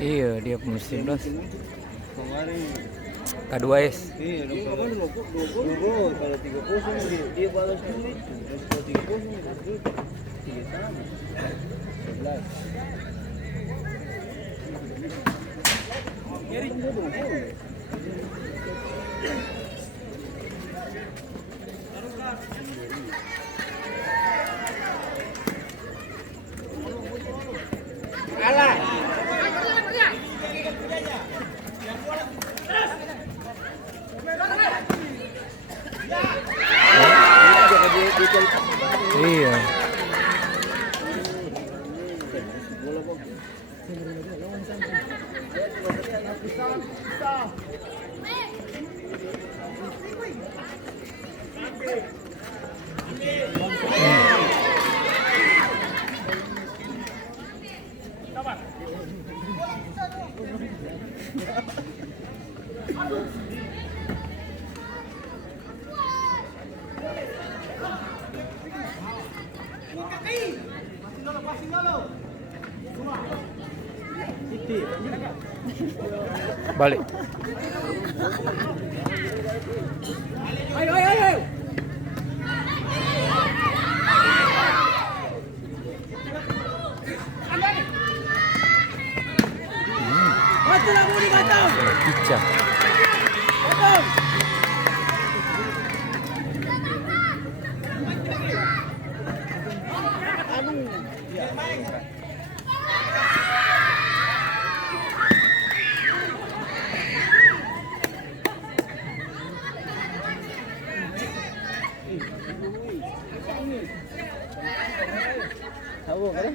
Iya, dia punya 19. Kemarin K2S. iya, kemarin dua gol. Kalau 3-0 dia balas itu. Kalau 3-0 itu 3 sama. 11. Iya. Balik. Ayo, ayo, ayo. Mati lah Budi Batam. Kicap. Batam. Tahu kan?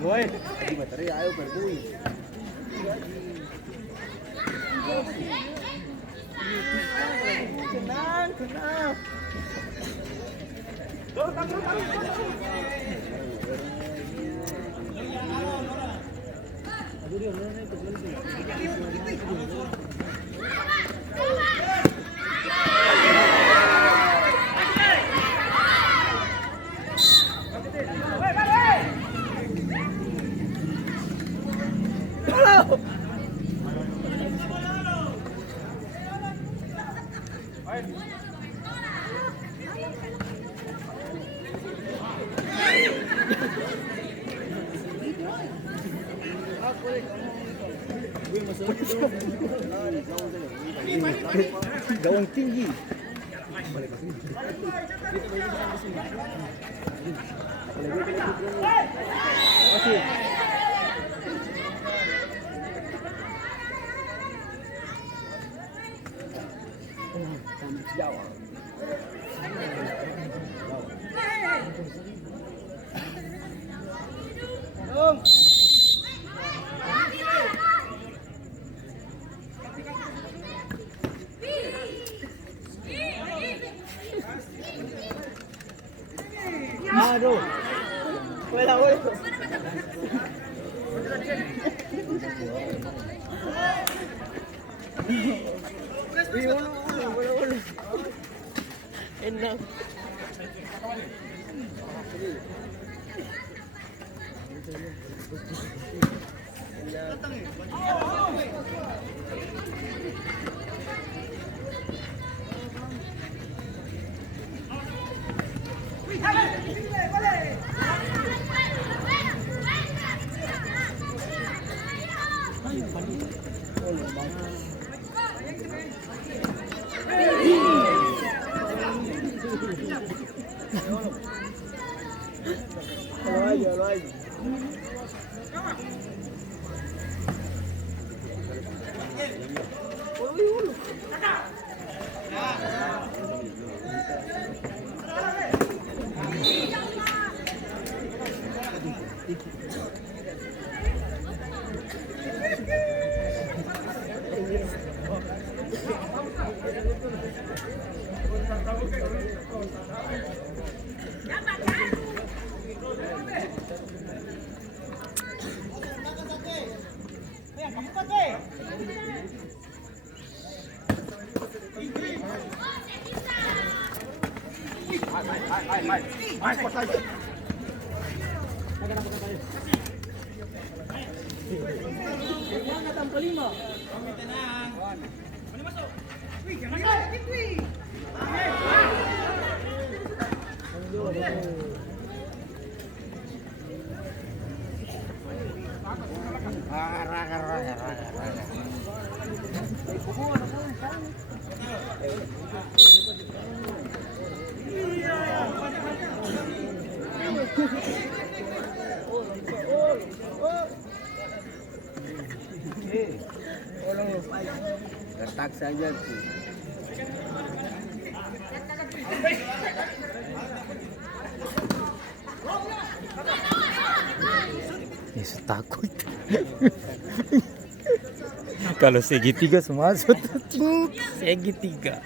Boy, di baterai ayo berdui. Tenang, tenang. Gawang tinggi. Masih. Jawa. Aduh. Wala. Enak. Lo hay. Retak saja tuh. Yesus takut. Kalau segitiga semua segitiga.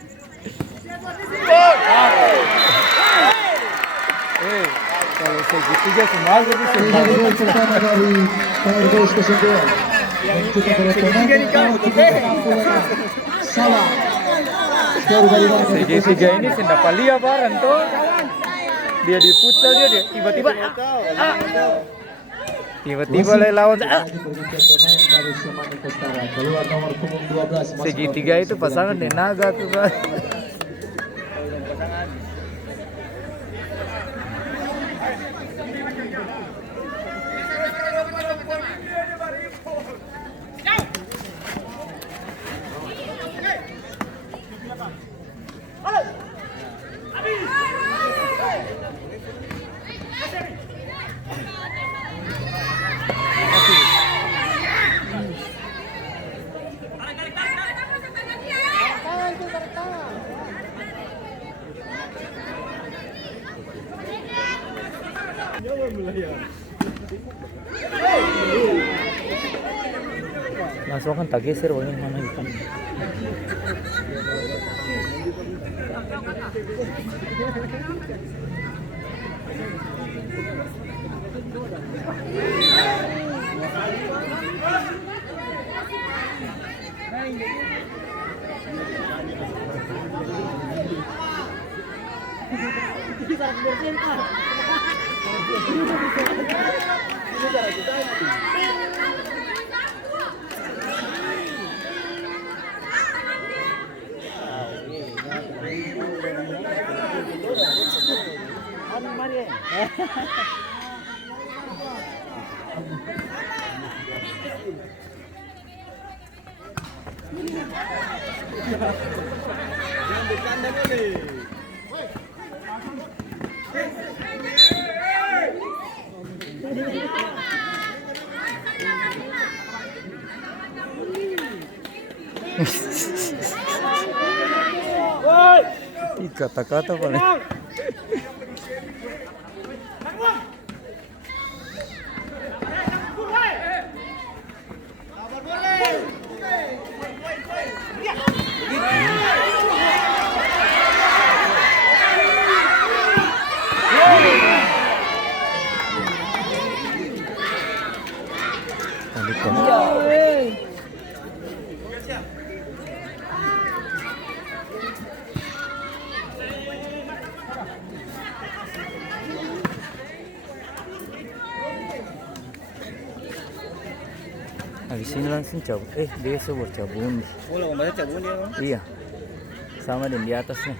Kalau segitiga semua pertama dari Powerhouse kesembilan. Kita berkomentar salah. Segitiga ini sendapalia barang tuh. Dia di futsal dia tiba-tiba lawan segitiga itu pasangan di naga tuh kan. Langsung kan tak geser banyak mana gitu. Jangan bercanda boleh. Ih, kata-kata paling. Tadi kan. Habis ini langsung cabut. Besok bercabun. Bola membaca cabun dia. Bang. Iya. Sama dan di atasnya.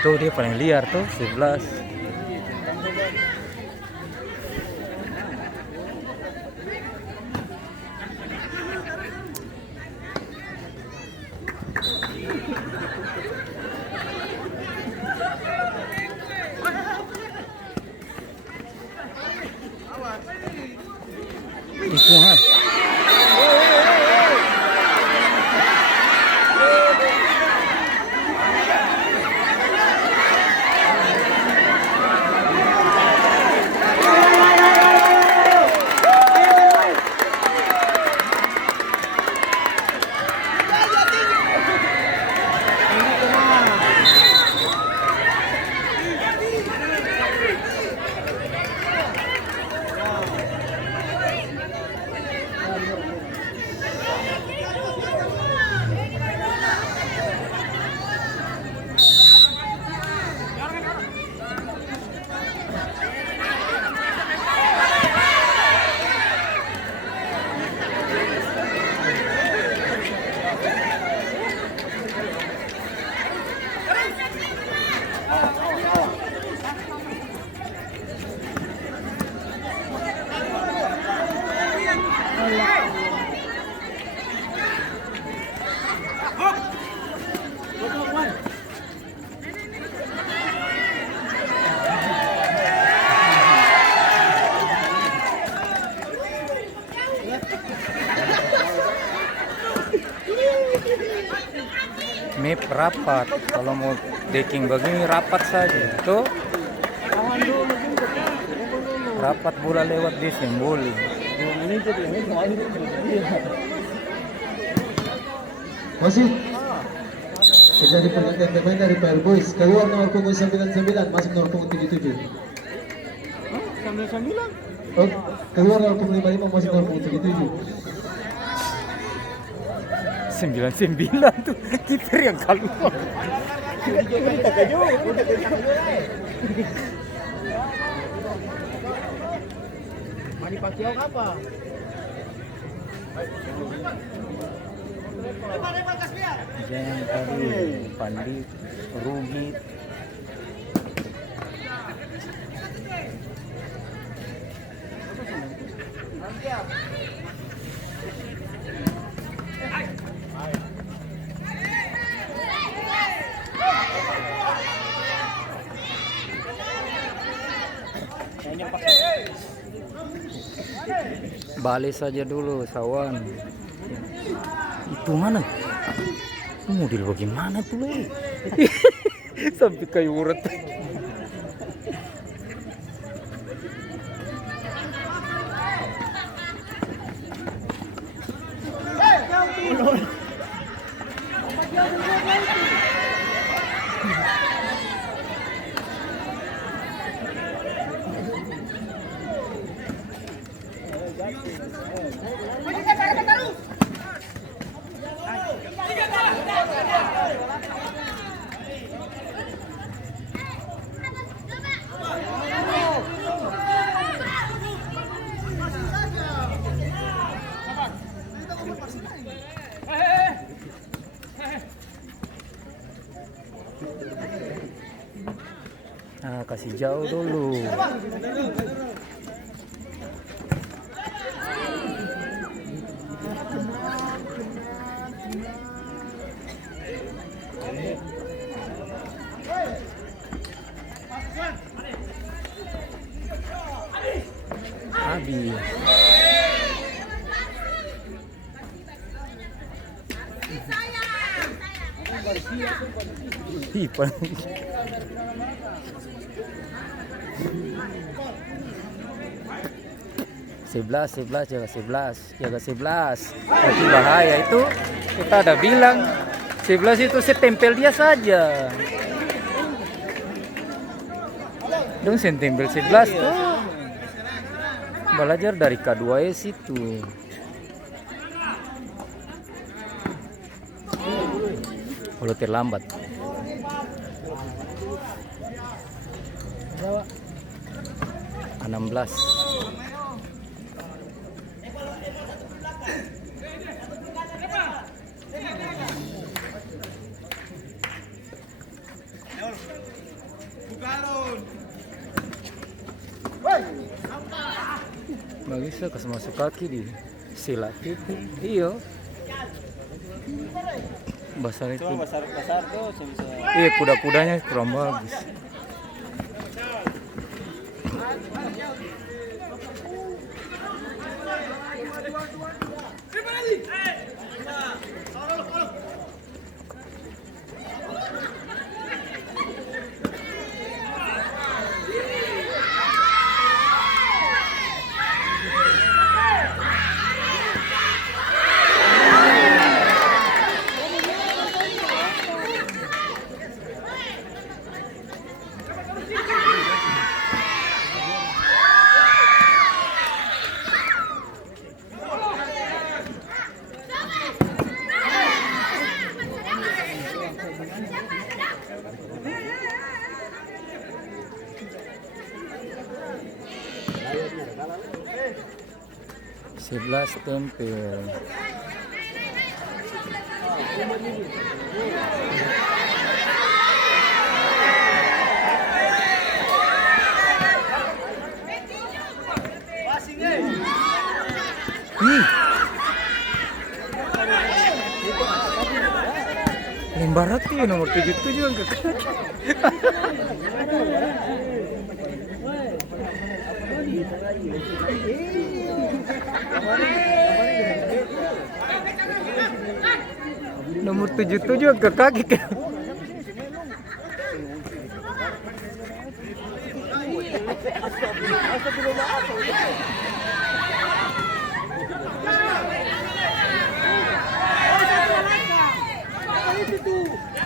Tuh dia paling liar tuh 11. Itu ha. Map rapat, kalau mau decking begini rapat saja. Tuh rapat bola lewat di boleh. Masih terjadi pergantian pemain dari PR Boys. Keluar nomor punggung 99, masuk nomor punggung 77. 99. Oh, keluar nomor punggung 55, masuk nomor punggung 77. 99 tuh kiper yang keluar. Manny Pacquiao apa? Jangan tadi Pandit rugi. Balik saja dulu Sawan. Itu mana? Model bagaimana tuh le? Sampai kayu urat. kasih jauh dulu. Habis. People. jaga 11. Tapi bahaya itu. Kita ada bilang 11 itu setempel dia saja. Dong setempel 11 tuh. Belajar dari K2S itu. Kalau terlambat. Berapa? 16. Bagus lah kasih masuk kaki di silat itu. Iya. Basar itu. Cuma besar tuh bisa. Iya, kuda-kudanya kurang bagus. Sebelas tempel. Lembarat tuh nomor 77 enggak. Nomor 77 ke kaki kan.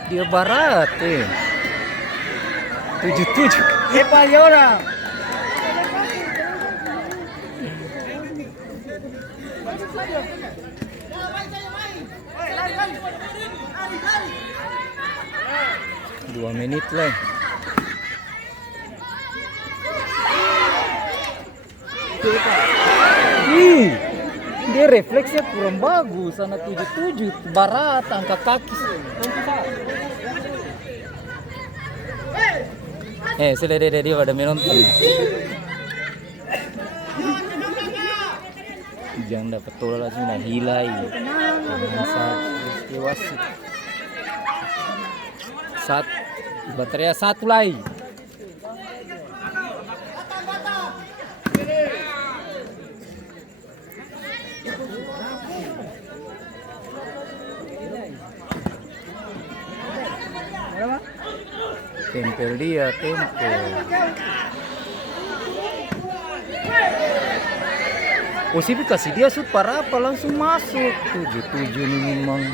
Dia barat 77. Epayora. Dua menit lah. Dia refleksnya kurang bagus. Anak 77 barat angkat kaki. Sudah dia pada menonton. Jangan dapat tola langsung nah hilai. Wasit. Baterai satu lagi. Tempel dia, tempel. Posisi kasih dia shoot para apa langsung masuk. 77 nih memang.